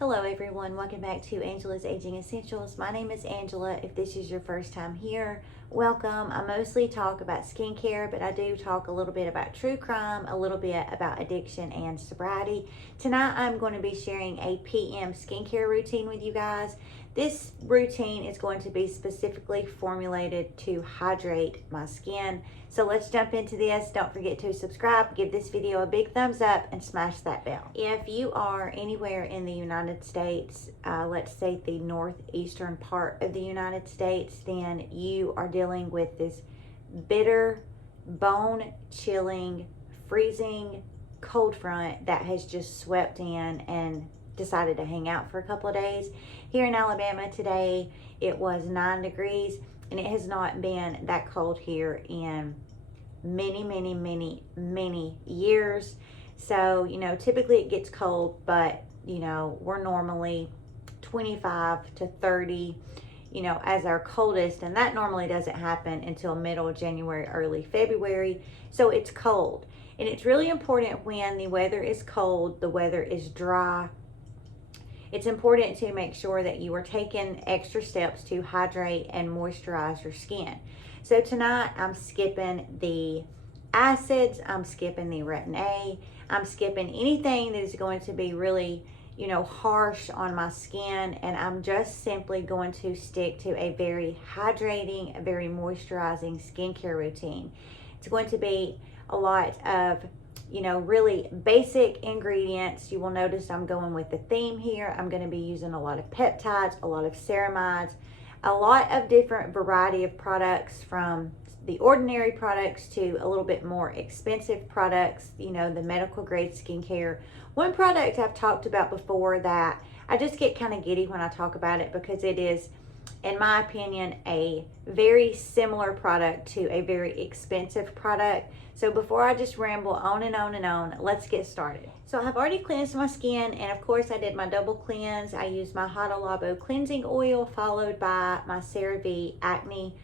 Hello everyone, welcome back to Angela's Aging Essentials. My name is Angela. If this is your first time here, welcome. I mostly talk about skincare, but I do talk a little bit about true crime, a little bit about addiction and sobriety. Tonight I'm going to be sharing a PM skincare routine with you guys. This routine is going to be specifically formulated to hydrate my skin. So let's jump into this. Don't forget to subscribe, give this video a big thumbs up, and smash that bell. If you are anywhere in the United States, let's say the northeastern part of the United States, then you are dealing with this bitter, bone-chilling, freezing cold front that has just swept in and decided to hang out for a couple of days. Here in Alabama today, it was 9 degrees, and it has not been that cold here in many years. So, typically it gets cold, but, we're normally 25 to 30, as our coldest, and that normally doesn't happen until middle of January, early February. So it's cold, and it's really important when the weather is cold, the weather is dry. It's important to make sure that you are taking extra steps to hydrate and moisturize your skin. So tonight I'm skipping the acids, I'm skipping the retin A, I'm skipping anything that is going to be really, harsh on my skin, and I'm just simply going to stick to a very hydrating, a very moisturizing skincare routine. It's going to be a lot of really basic ingredients. You will notice I'm going with the theme here. I'm going to be using a lot of peptides, a lot of ceramides, a lot of different variety of products, from the ordinary products to a little bit more expensive products, the medical grade skincare. One product I've talked about before that I just get kind of giddy when I talk about it, because it is, in my opinion, a very similar product to a very expensive product. So before I just ramble on and on and on, let's get started. So I've already cleansed my skin, and of course I did my double cleanse. I used my Hada Labo cleansing oil followed by my CeraVe Acne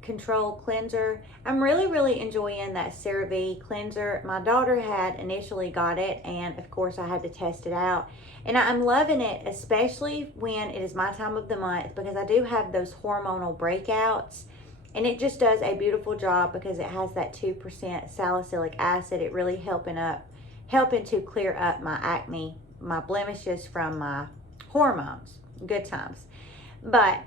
Control cleanser. I'm really enjoying that CeraVe cleanser. My daughter had initially got it, and of course I had to test it out, and I'm loving it, especially when it is my time of the month, because I do have those hormonal breakouts, and it just does a beautiful job because it has that 2% salicylic acid. It really helping to clear up my acne, my blemishes from my hormones. Good times. But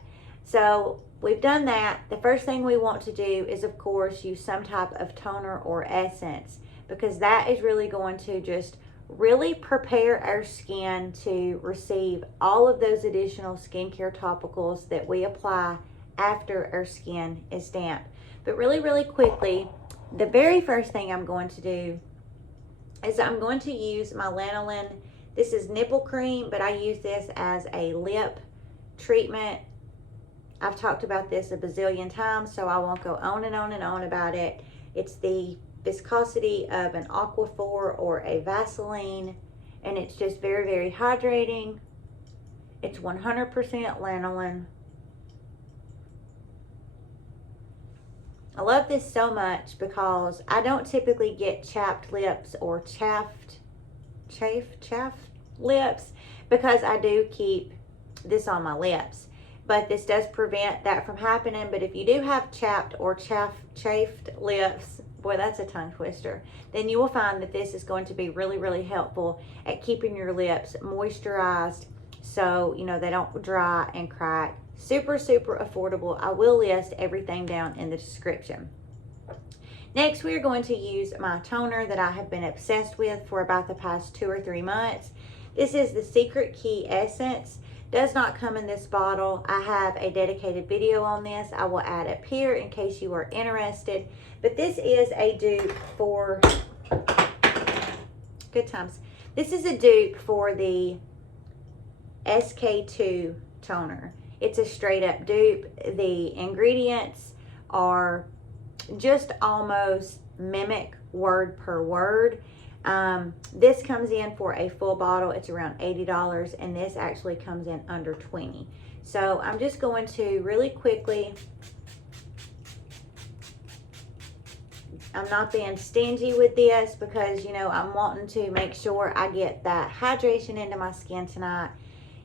so we've done that. The first thing we want to do is, of course, use some type of toner or essence, because that is really going to just really prepare our skin to receive all of those additional skincare topicals that we apply after our skin is damp. But really quickly, the very first thing I'm going to do is I'm going to use my lanolin. This is nipple cream, but I use this as a lip treatment. I've talked about this a bazillion times, so I won't go on and on and on about it. It's the viscosity of an Aquaphor or a Vaseline, and it's just very hydrating. It's 100% lanolin. I love this so much because I don't typically get chapped lips or chaffed lips, because I do keep this on my lips. But this does prevent that from happening. But if you do have chapped or chafed lips, boy, that's a tongue twister, then you will find that this is going to be really helpful at keeping your lips moisturized, so they don't dry and crack. Super affordable. I will list everything down in the description. Next, we are going to use my toner that I have been obsessed with for about the past 2 or 3 months. This is the Secret Key Essence. Does not come in this bottle. I have a dedicated video on this. I will add up here in case you are interested. But this is a dupe for good times. This is a dupe for the SK2 toner. It's a straight up dupe. The ingredients are just almost mimic word per word. This comes in for a full bottle. It's around $80, and this actually comes in under $20. So I'm just going to really quickly I'm not being stingy with this because, you know, I'm wanting to make sure I get that hydration into my skin tonight.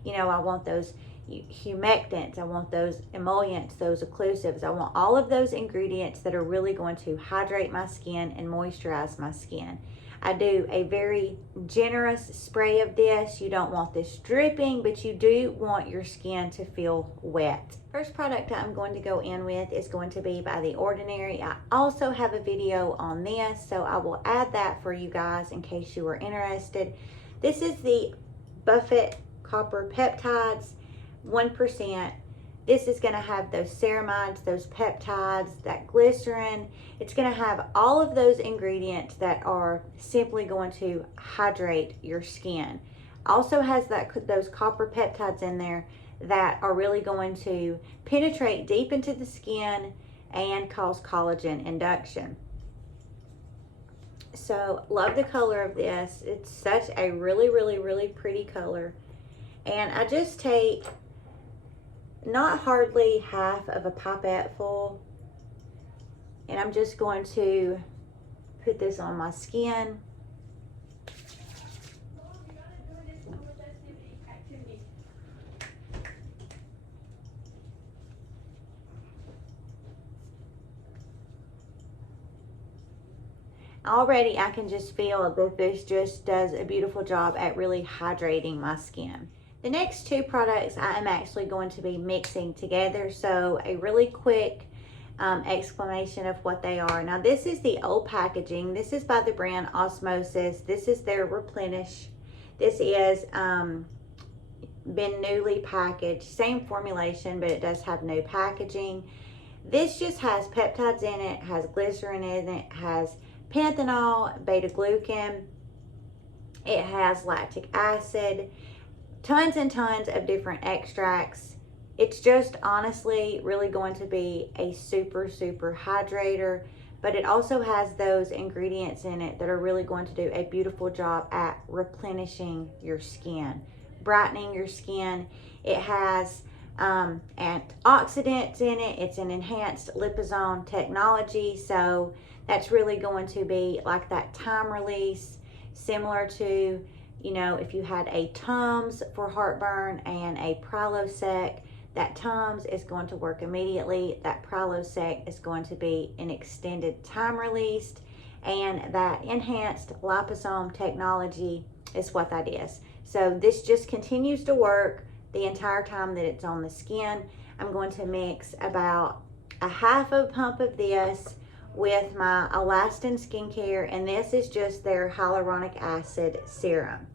You know, I want those humectants, I want those emollients, those occlusives. I want all of those ingredients that are really going to hydrate my skin and moisturize my skin. I do a very generous spray of this. You don't want this dripping, but you do want your skin to feel wet. First product I'm going to go in with is going to be by The Ordinary. I also have a video on this, so I will add that for you guys in case you are interested. This is the Buffett Copper Peptides 1%. This is going to have those ceramides, those peptides, that glycerin. It's going to have all of those ingredients that are simply going to hydrate your skin. Also has those copper peptides in there that are really going to penetrate deep into the skin and cause collagen induction. So love the color of this. It's such a really, really, really pretty color. And I just take not hardly half of a pipette full, and I'm just going to put this on my skin. Already I can just feel that this just does a beautiful job at really hydrating my skin. The next two products I am actually going to be mixing together, so a really quick explanation of what they are. Now this is the old packaging. This is by the brand Osmosis. This is their Replenish. This is been newly packaged. Same formulation, but it does have no packaging. This just has peptides in it, has glycerin in it, has panthenol, beta-glucan. It has lactic acid. Tons and tons of different extracts. It's just honestly really going to be a super, super hydrator, but it also has those ingredients in it that are really going to do a beautiful job at replenishing your skin, brightening your skin. It has antioxidants in it. It's an enhanced liposome technology, so that's really going to be like that time release, similar to, you know, if you had a Tums for heartburn and a Prilosec, that Tums is going to work immediately. That Prilosec is going to be an extended time released, and that enhanced liposome technology is what that is. So this just continues to work the entire time that it's on the skin. I'm going to mix about a half a pump of this with my Elastin Skincare, and this is just their hyaluronic acid serum,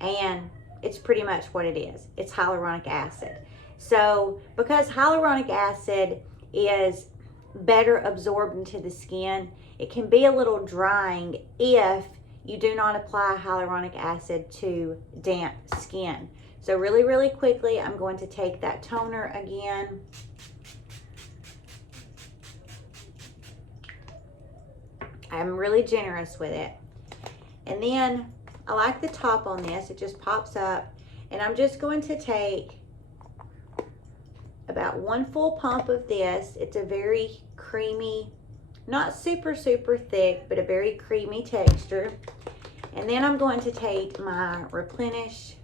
and it's pretty much what it is. It's hyaluronic acid. So because hyaluronic acid is better absorbed into the skin, it can be a little drying if you do not apply hyaluronic acid to damp skin. So really, really quickly, I'm going to take that toner again. I'm really generous with it. And then I like the top on this. It just pops up. And I'm just going to take about one full pump of this. It's a very creamy, not super, super thick, but a very creamy texture. And then I'm going to take my Replenish,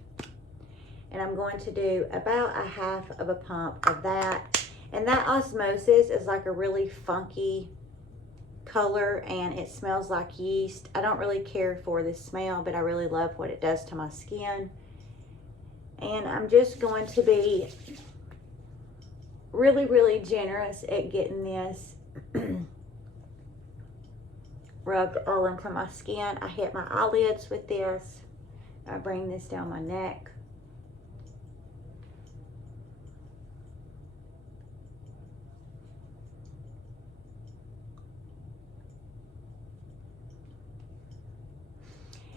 and I'm going to do about a half of a pump of that. And that Osmosis is like a really funky color, and it smells like yeast. I don't really care for the smell, but I really love what it does to my skin. And I'm just going to be really, really generous at getting this rubbed all into my skin. I hit my eyelids with this. I bring this down my neck.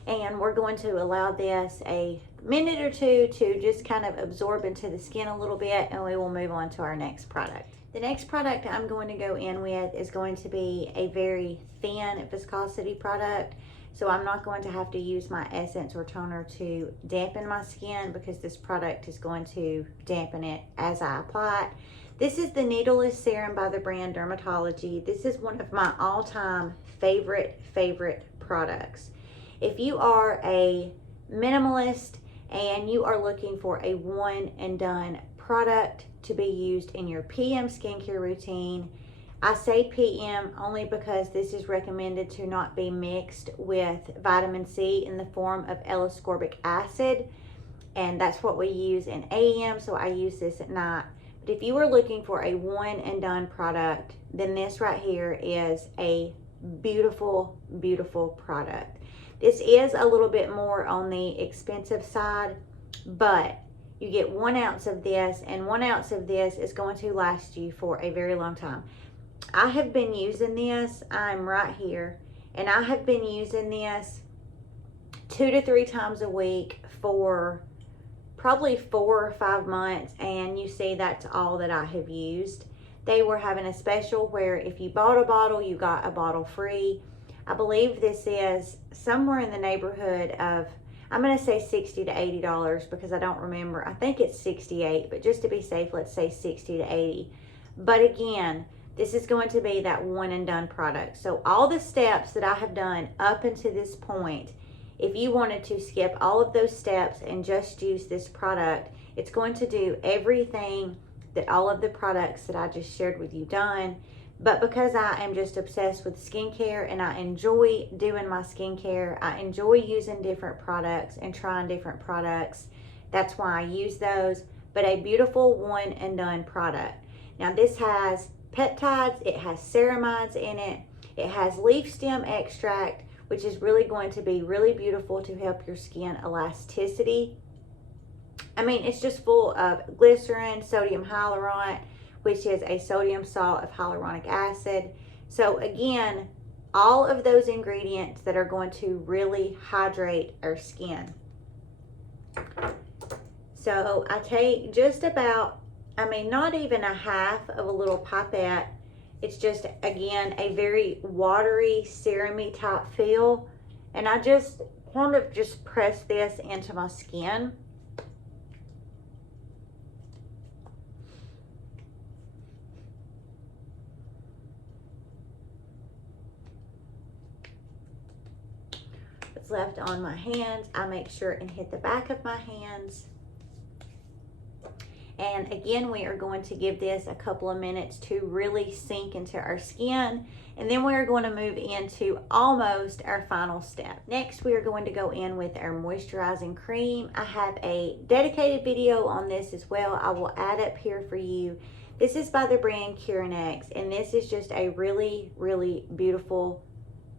And we're going to allow this a minute or two to just kind of absorb into the skin a little bit, and we will move on to our next product. The next product I'm going to go in with is going to be a very thin viscosity product. So I'm not going to have to use my essence or toner to dampen my skin, because this product is going to dampen it as I apply it. This is the Needleless Serum by the brand Dermatology. This is one of my all-time favorite products. If you are a minimalist and you are looking for a one and done product to be used in your PM skincare routine, I say PM only because this is recommended to not be mixed with vitamin C in the form of L-ascorbic acid, and that's what we use in AM, so I use this at night. But if you are looking for a one and done product, then this right here is a beautiful product. This is a little bit more on the expensive side, but you get 1 ounce of this, and 1 ounce of this is going to last you for a very long time. I have been using this, I'm right here, and I have been using this 2 to 3 times a week for probably 4 or 5 months, and you see that's all that I have used. They were having a special where if you bought a bottle, you got a bottle free. I believe this is somewhere in the neighborhood of, I'm going to say $60 to $80 because I don't remember. I think it's $68, but just to be safe, let's say $60 to $80. But again, this is going to be that one and done product. So all the steps that I have done up until this point, if you wanted to skip all of those steps and just use this product, it's going to do everything that all of the products that I just shared with you done. But because I am just obsessed with skincare and I enjoy doing my skincare, I enjoy using different products and trying different products, that's why I use those. But a beautiful one and done product. Now this has peptides, it has ceramides in it, it has leaf stem extract, which is really going to be really beautiful to help your skin elasticity. I mean, it's just full of glycerin, sodium hyaluronate, which is a sodium salt of hyaluronic acid. So again, all of those ingredients that are going to really hydrate our skin. So I take just about, I mean, not even a half of a little pipette. It's just, again, a very watery, serum-y type feel. And I just kind of just press this into my skin. What's left on my hands, I make sure and hit the back of my hands. And again, we are going to give this a couple of minutes to really sink into our skin. And then we are going to move into almost our final step. Next, we are going to go in with our moisturizing cream. I have a dedicated video on this as well. I will add up here for you. This is by the brand Curenex, and this is just a really beautiful,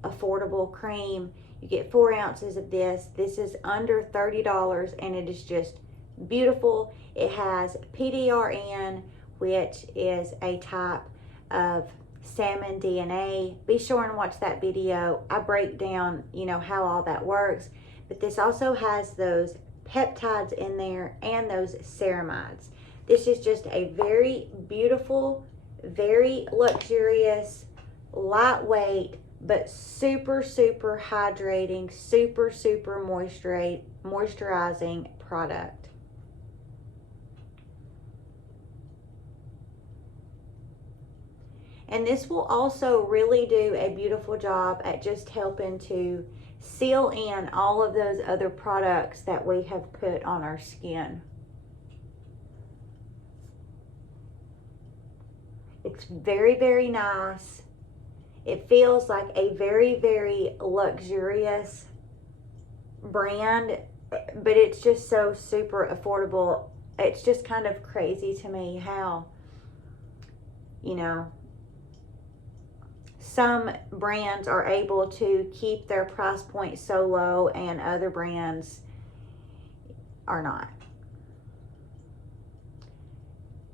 affordable cream. You get 4 ounces of this. This is under $30, and it is just beautiful. It has PDRN, which is a type of salmon DNA. Be sure and watch that video. I break down, you know, how all that works. But this also has those peptides in there and those ceramides. This is just a very beautiful, very luxurious, lightweight, but super hydrating, super moisturizing product. And this will also really do a beautiful job at just helping to seal in all of those other products that we have put on our skin. It's very nice. It feels like a very luxurious brand, but it's just so super affordable. It's just kind of crazy to me how, you know, some brands are able to keep their price point so low and other brands are not.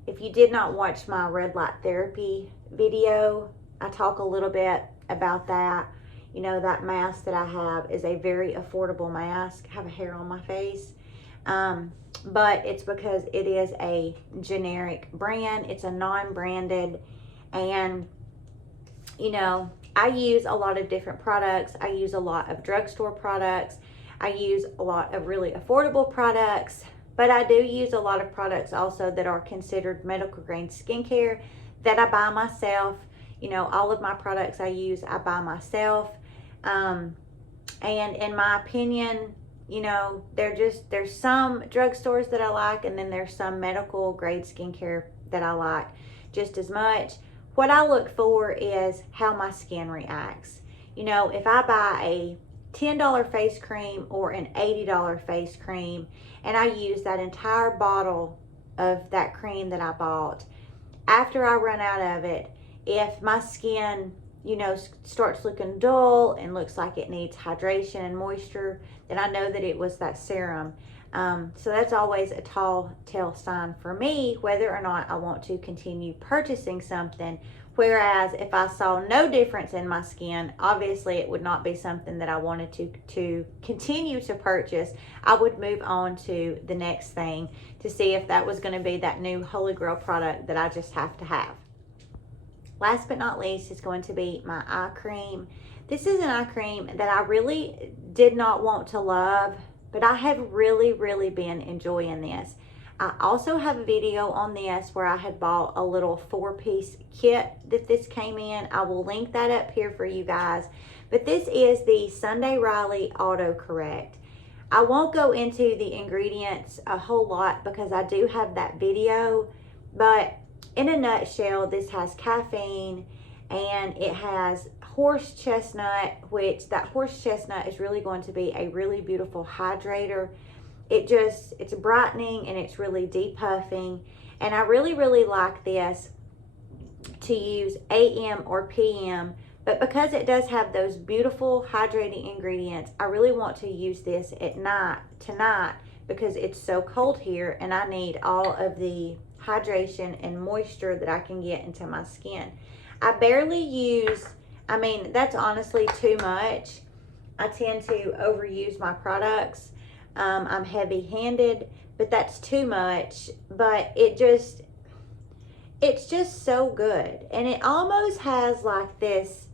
If you did not watch my red light therapy video, I talk a little bit about that. You know, that mask that I have is a very affordable mask. I have a hair on my face. But it's because it is a generic brand. It's a non-branded, and you know, I use a lot of different products. I use a lot of drugstore products. I use a lot of really affordable products, but I do use a lot of products also that are considered medical grade skincare that I buy myself. You know, all of my products I use, I buy myself. And in my opinion, you know, there's some drugstores that I like, and then there's some medical grade skincare that I like just as much. What I look for is how my skin reacts. You know, if I buy a $10 face cream or an $80 face cream and I use that entire bottle of that cream that I bought, after I run out of it, if my skin, you know, starts looking dull and looks like it needs hydration and moisture, then I know that it was that serum. So that's always a telltale sign for me whether or not I want to continue purchasing something. Whereas if I saw no difference in my skin, obviously it would not be something that I wanted to continue to purchase. I would move on to the next thing to see if that was going to be that new Holy Grail product that I just have to have. Last but not least is going to be my eye cream. This is an eye cream that I really did not want to love, but I have really been enjoying this. I also have a video on this where I had bought a little 4-piece kit that this came in. I will link that up here for you guys. But this is the Sunday Riley Auto Correct. I won't go into the ingredients a whole lot because I do have that video, but in a nutshell, this has caffeine and it has horse chestnut, which that horse chestnut is really going to be a really beautiful hydrator. It's brightening and it's really depuffing. And I really like this to use AM or PM, but because it does have those beautiful hydrating ingredients, I really want to use this at night, tonight, because it's so cold here and I need all of the hydration and moisture that I can get into my skin. I barely use, I mean, that's honestly too much. I tend to overuse my products. I'm heavy-handed, but that's too much. But it's just so good. And it almost has like this,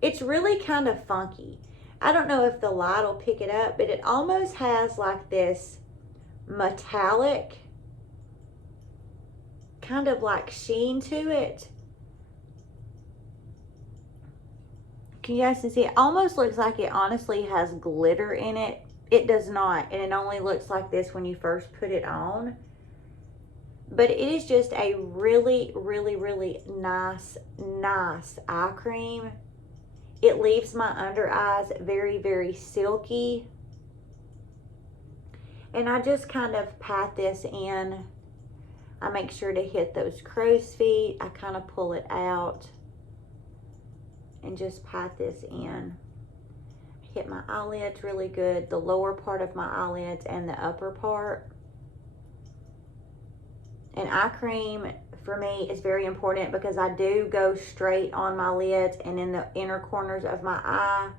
it's really kind of funky. I don't know if the light will pick it up, but it almost has like this metallic kind of like sheen to it. Can you guys see? It almost looks like it honestly has glitter in it. It does not, and it only looks like this when you first put it on. But it is just a really nice eye cream. It leaves my under eyes very silky. And I just kind of pat this in. I make sure to hit those crow's feet. I kind of pull it out and just pat this in. Hit my eyelids really good, the lower part of my eyelids and the upper part. And eye cream for me is very important because I do go straight on my lids and in the inner corners of my eye.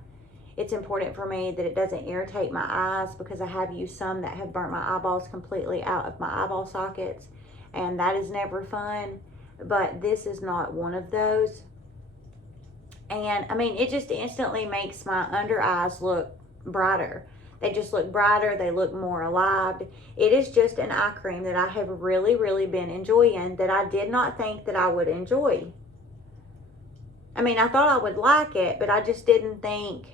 It's important for me that it doesn't irritate my eyes because I have used some that have burnt my eyeballs completely out of my eyeball sockets, and that is never fun. But this is not one of those. And I mean, it just instantly makes my under eyes look brighter. They just look brighter. They look more alive. It is just an eye cream that I have really been enjoying that I did not think that I would enjoy. I mean, I thought I would like it, but I just didn't think.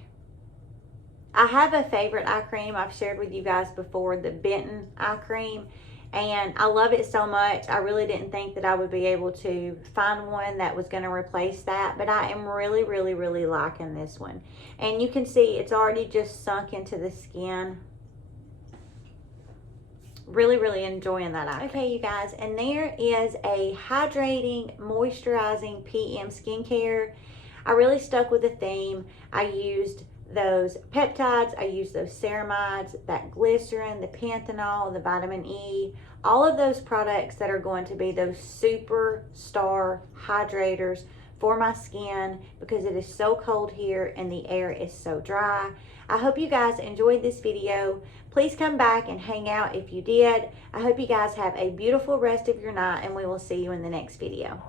I have a favorite eye cream I've shared with you guys before, the Benton eye cream. And I love it so much. I really didn't think that I would be able to find one that was going to replace that. But I am really liking this one. And you can see it's already just sunk into the skin. Really enjoying that eye cream. Okay, you guys. And there is a hydrating, moisturizing PM skincare. I really stuck with the theme. I used those peptides, I use those ceramides, that glycerin, the panthenol, the vitamin E, all of those products that are going to be those superstar hydrators for my skin because it is so cold here and the air is so dry. I hope you guys enjoyed this video. Please come back and hang out if you did. I hope you guys have a beautiful rest of your night and we will see you in the next video.